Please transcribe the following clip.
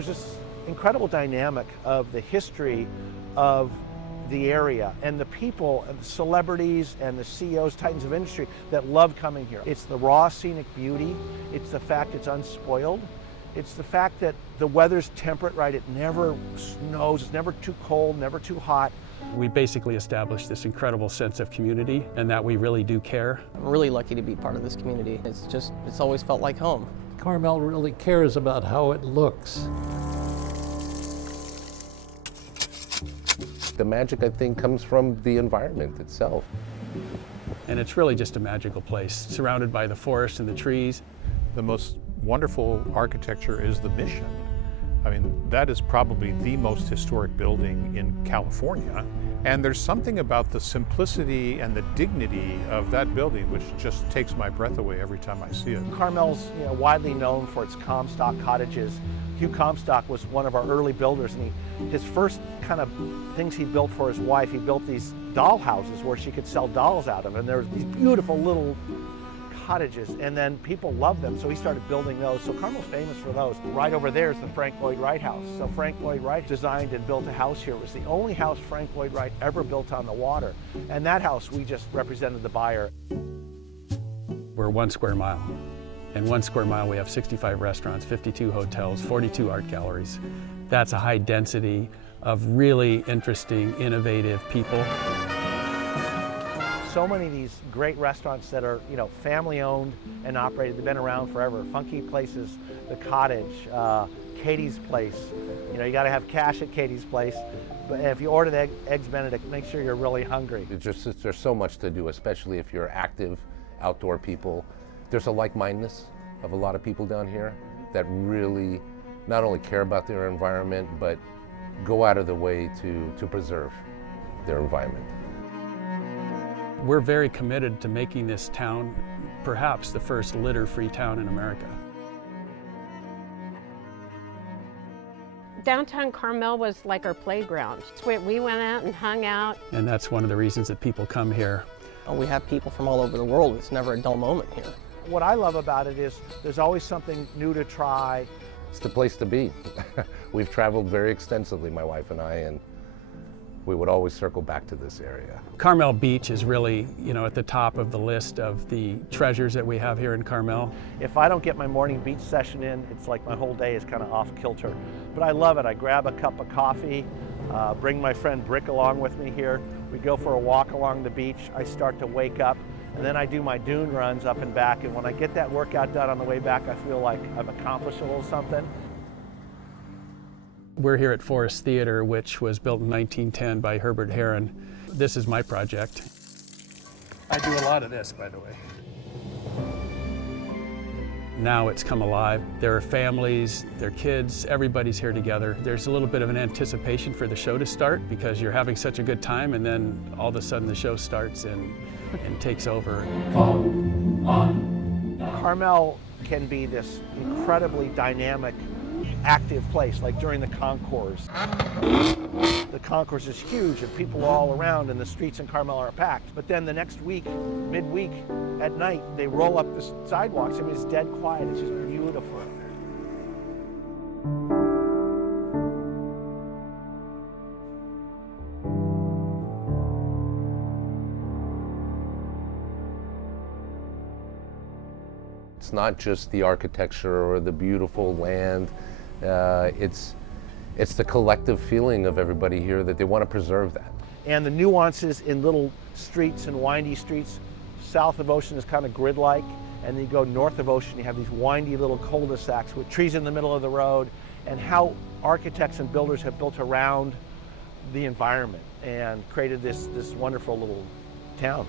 there's this incredible dynamic of the history of the area and the people and the celebrities and the CEOs, titans of industry that love coming here. It's the raw scenic beauty. It's the fact it's unspoiled. It's the fact that the weather's temperate, right? It never snows, it's never too cold, never too hot. We basically established this incredible sense of community and that we really do care. I'm really lucky to be part of this community. It's always felt like home. Carmel really cares about how it looks. The magic, I think, comes from the environment itself. And it's really just a magical place, surrounded by the forest and the trees. The most wonderful architecture is the Mission. I mean, that is probably the most historic building in California. And there's something about the simplicity and the dignity of that building which just takes my breath away every time I see it. Carmel's widely known for its Comstock cottages. Hugh Comstock was one of our early builders, and his first kind of things he built for his wife, he built these doll houses where she could sell dolls out of, and there were these beautiful little cottages, and then people loved them, so he started building those. So Carmel's famous for those. Right over there is the Frank Lloyd Wright house. So Frank Lloyd Wright designed and built a house here. It was the only house Frank Lloyd Wright ever built on the water, and that house we just represented the buyer. We're 1 square mile. In 1 square mile we have 65 restaurants, 52 hotels, 42 art galleries. That's a high density of really interesting, innovative people. So many of these great restaurants that are, family owned and operated. They've been around forever. Funky Places, The Cottage, Katie's Place. You got to have cash at Katie's Place. But if you order the Eggs Benedict, make sure you're really hungry. There's so much to do, especially if you're active, outdoor people. There's a like-mindedness of a lot of people down here that really not only care about their environment, but go out of the way to preserve their environment. We're very committed to making this town perhaps the first litter-free town in America. Downtown Carmel was like our playground. It's where we went out and hung out. And that's one of the reasons that people come here. We have people from all over the world. It's never a dull moment here. What I love about it is there's always something new to try. It's the place to be. We've traveled very extensively, my wife and I, and we would always circle back to this area. Carmel Beach is really, at the top of the list of the treasures that we have here in Carmel. If I don't get my morning beach session in, it's like my whole day is kind of off kilter. But I love it. I grab a cup of coffee, bring my friend Brick along with me here. We go for a walk along the beach. I start to wake up, and then I do my dune runs up and back. And when I get that workout done on the way back, I feel like I've accomplished a little something. We're here at Forest Theater, which was built in 1910 by Herbert Herron. This is my project. I do a lot of this, by the way. Now it's come alive. There are families, there are kids, everybody's here together. There's a little bit of an anticipation for the show to start because you're having such a good time, and then all of a sudden the show starts and takes over. Carmel can be this incredibly dynamic, active place, like during the concourse. The concourse is huge and people are all around and the streets in Carmel are packed. But then the next week, midweek, at night, they roll up the sidewalks. I mean, it's dead quiet. It's just beautiful. It's not just the architecture or the beautiful land. It's the collective feeling of everybody here that they want to preserve that. And the nuances in little streets and windy streets. South of Ocean is kind of grid-like, and then you go north of Ocean, you have these windy little cul-de-sacs with trees in the middle of the road, and how architects and builders have built around the environment and created this wonderful little town.